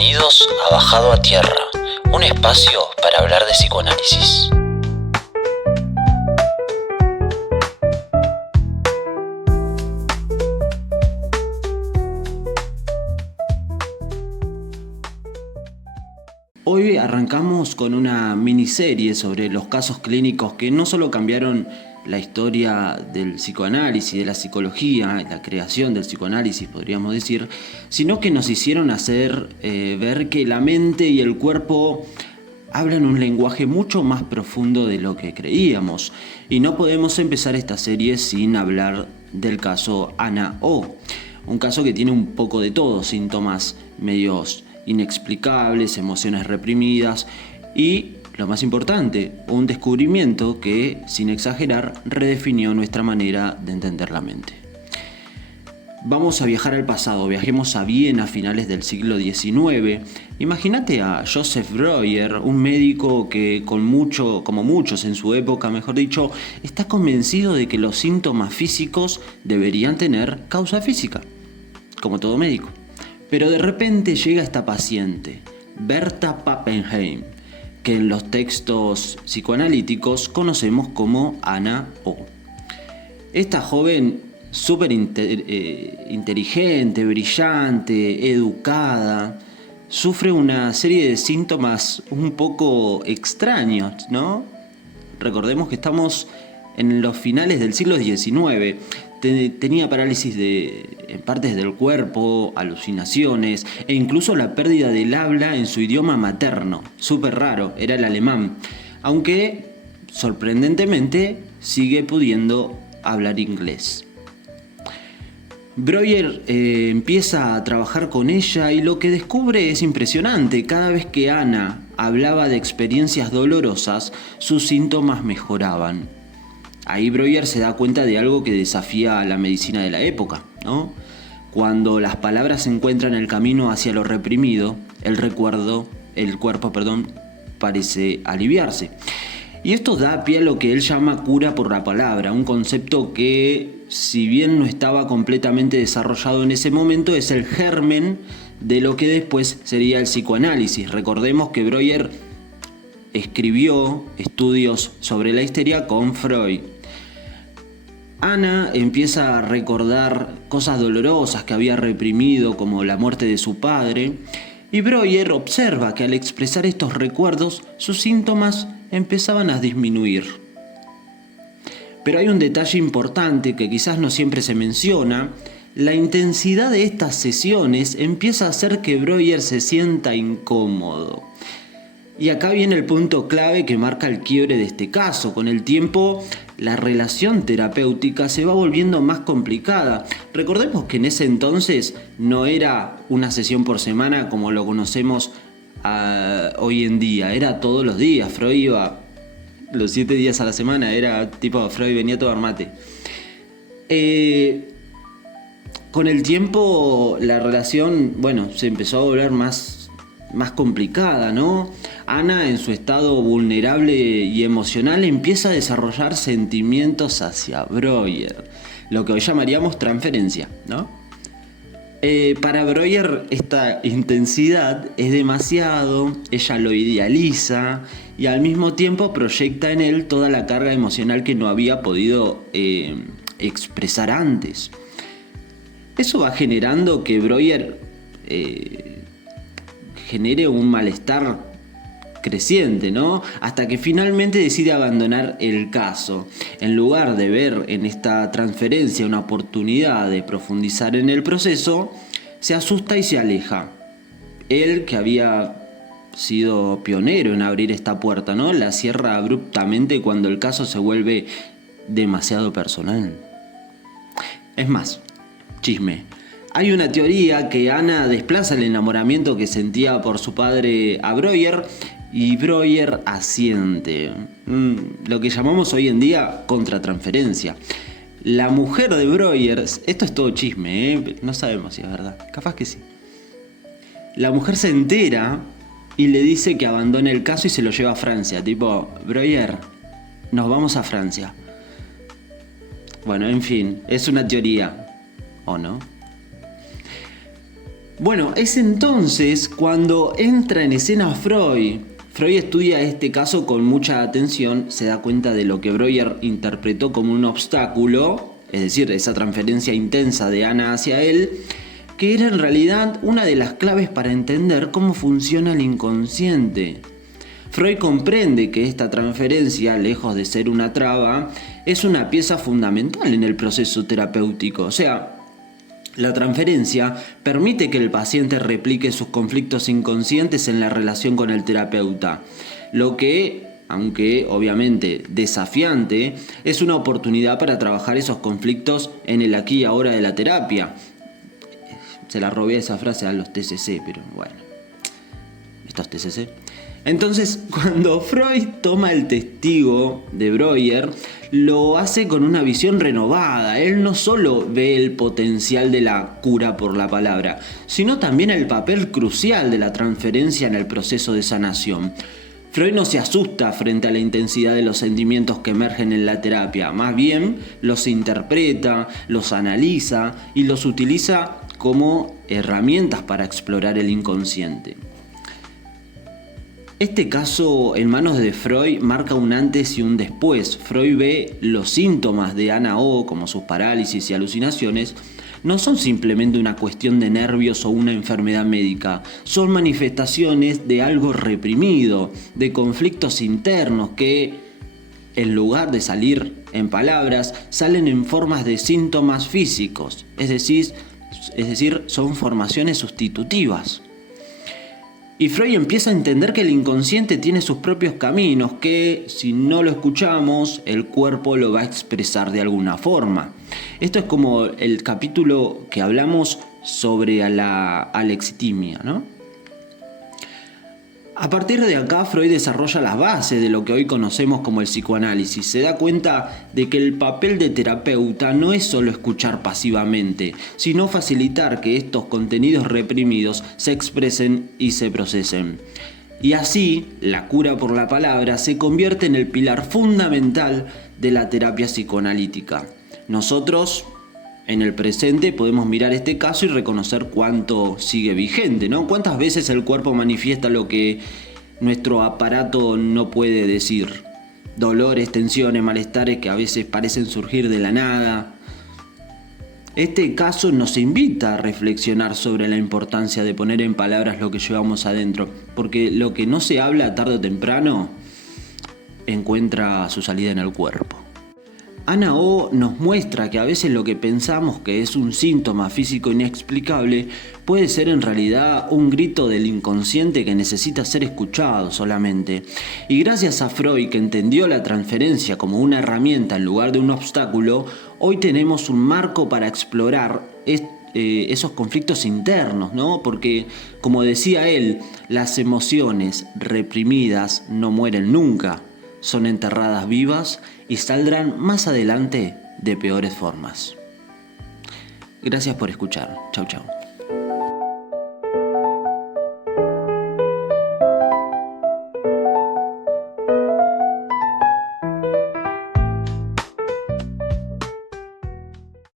Bienvenidos a Bajado a Tierra, un espacio para hablar de psicoanálisis. Hoy arrancamos con una miniserie sobre los casos clínicos que no solo cambiaron la historia del psicoanálisis, de la psicología, la creación del psicoanálisis, podríamos decir, sino que nos hicieron hacer ver que la mente y el cuerpo hablan un lenguaje mucho más profundo de lo que creíamos. Y no podemos empezar esta serie sin hablar del caso Ana O. Un caso que tiene un poco de todo, síntomas medios inexplicables, emociones reprimidas y, lo más importante, un descubrimiento que, sin exagerar, redefinió nuestra manera de entender la mente. Vamos a viajar al pasado, viajemos a Viena a finales del siglo XIX. Imagínate a Joseph Breuer, un médico que como muchos en su época, mejor dicho, está convencido de que los síntomas físicos deberían tener causa física, como todo médico. Pero de repente llega esta paciente, Berta Pappenheim, que en los textos psicoanalíticos conocemos como Ana O. Esta joven súper inteligente, brillante, educada, sufre una serie de síntomas un poco extraños, ¿no? Recordemos que estamos en los finales del siglo XIX. Tenía parálisis en partes del cuerpo, alucinaciones e incluso la pérdida del habla en su idioma materno. Súper raro, era el alemán. Aunque, sorprendentemente, sigue pudiendo hablar inglés. Breuer empieza a trabajar con ella y lo que descubre es impresionante. Cada vez que Ana hablaba de experiencias dolorosas, sus síntomas mejoraban. Ahí Breuer se da cuenta de algo que desafía a la medicina de la época, ¿no? Cuando las palabras encuentran el camino hacia lo reprimido, el cuerpo, parece aliviarse. Y esto da pie a lo que él llama cura por la palabra, un concepto que, si bien no estaba completamente desarrollado en ese momento, es el germen de lo que después sería el psicoanálisis. Recordemos que Breuer escribió estudios sobre la histeria con Freud. Ana empieza a recordar cosas dolorosas que había reprimido, como la muerte de su padre, y Breuer observa que al expresar estos recuerdos, sus síntomas empezaban a disminuir. Pero hay un detalle importante que quizás no siempre se menciona. La intensidad de estas sesiones empieza a hacer que Breuer se sienta incómodo. Y acá viene el punto clave que marca el quiebre de este caso. Con el tiempo, la relación terapéutica se va volviendo más complicada. Recordemos que en ese entonces no era una sesión por semana como lo conocemos hoy en día. Era todos los días. Freud iba los 7 días a la semana. Era tipo, Freud venía a tomar mate. Con el tiempo, la relación, se empezó a volver más complicada, ¿no? Ana, en su estado vulnerable y emocional, empieza a desarrollar sentimientos hacia Breuer, lo que hoy llamaríamos transferencia, ¿no? Para Breuer esta intensidad es demasiado, ella lo idealiza y al mismo tiempo proyecta en él toda la carga emocional que no había podido expresar antes. Eso va generando que Breuer genere un malestar creciente, ¿no? Hasta que finalmente decide abandonar el caso. En lugar de ver en esta transferencia una oportunidad de profundizar en el proceso, se asusta y se aleja. Él, que había sido pionero en abrir esta puerta, ¿no?, la cierra abruptamente cuando el caso se vuelve demasiado personal. Es más, chisme. Hay una teoría que Ana desplaza el enamoramiento que sentía por su padre a Breuer y Breuer asiente. Lo que llamamos hoy en día contratransferencia. La mujer de Breuer, esto es todo chisme, no sabemos si es verdad, capaz que sí. La mujer se entera y le dice que abandone el caso y se lo lleva a Francia. Tipo, Breuer, nos vamos a Francia. Bueno, en fin, es una teoría, ¿o no? Bueno, es entonces cuando entra en escena Freud. Freud estudia este caso con mucha atención, se da cuenta de lo que Breuer interpretó como un obstáculo, es decir, esa transferencia intensa de Ana hacia él, que era en realidad una de las claves para entender cómo funciona el inconsciente. Freud comprende que esta transferencia, lejos de ser una traba, es una pieza fundamental en el proceso terapéutico. O sea, la transferencia permite que el paciente replique sus conflictos inconscientes en la relación con el terapeuta, lo que, aunque obviamente desafiante, es una oportunidad para trabajar esos conflictos en el aquí y ahora de la terapia. Se la robé esa frase a los TCC, pero bueno, estos TCC. Entonces, cuando Freud toma el testigo de Breuer, lo hace con una visión renovada. Él no solo ve el potencial de la cura por la palabra, sino también el papel crucial de la transferencia en el proceso de sanación. Freud no se asusta frente a la intensidad de los sentimientos que emergen en la terapia, más bien los interpreta, los analiza y los utiliza como herramientas para explorar el inconsciente. Este caso en manos de Freud marca un antes y un después. Freud ve los síntomas de Ana O, como sus parálisis y alucinaciones, no son simplemente una cuestión de nervios o una enfermedad médica, son manifestaciones de algo reprimido, de conflictos internos que, en lugar de salir en palabras, salen en formas de síntomas físicos, es decir, son formaciones sustitutivas. Y Freud empieza a entender que el inconsciente tiene sus propios caminos, que si no lo escuchamos, el cuerpo lo va a expresar de alguna forma. Esto es como el capítulo que hablamos sobre la alexitimia, ¿no? A partir de acá, Freud desarrolla las bases de lo que hoy conocemos como el psicoanálisis. Se da cuenta de que el papel de terapeuta no es solo escuchar pasivamente, sino facilitar que estos contenidos reprimidos se expresen y se procesen. Y así, la cura por la palabra se convierte en el pilar fundamental de la terapia psicoanalítica. Nosotros, en el presente, podemos mirar este caso y reconocer cuánto sigue vigente, ¿no? Cuántas veces el cuerpo manifiesta lo que nuestro aparato no puede decir. Dolores, tensiones, malestares que a veces parecen surgir de la nada. Este caso nos invita a reflexionar sobre la importancia de poner en palabras lo que llevamos adentro, porque lo que no se habla tarde o temprano encuentra su salida en el cuerpo. Ana O nos muestra que a veces lo que pensamos que es un síntoma físico inexplicable puede ser en realidad un grito del inconsciente que necesita ser escuchado solamente. Y gracias a Freud, que entendió la transferencia como una herramienta en lugar de un obstáculo, hoy tenemos un marco para explorar esos conflictos internos, ¿no? Porque, como decía él, las emociones reprimidas no mueren nunca, son enterradas vivas y saldrán más adelante de peores formas. Gracias por escuchar. Chau, chau.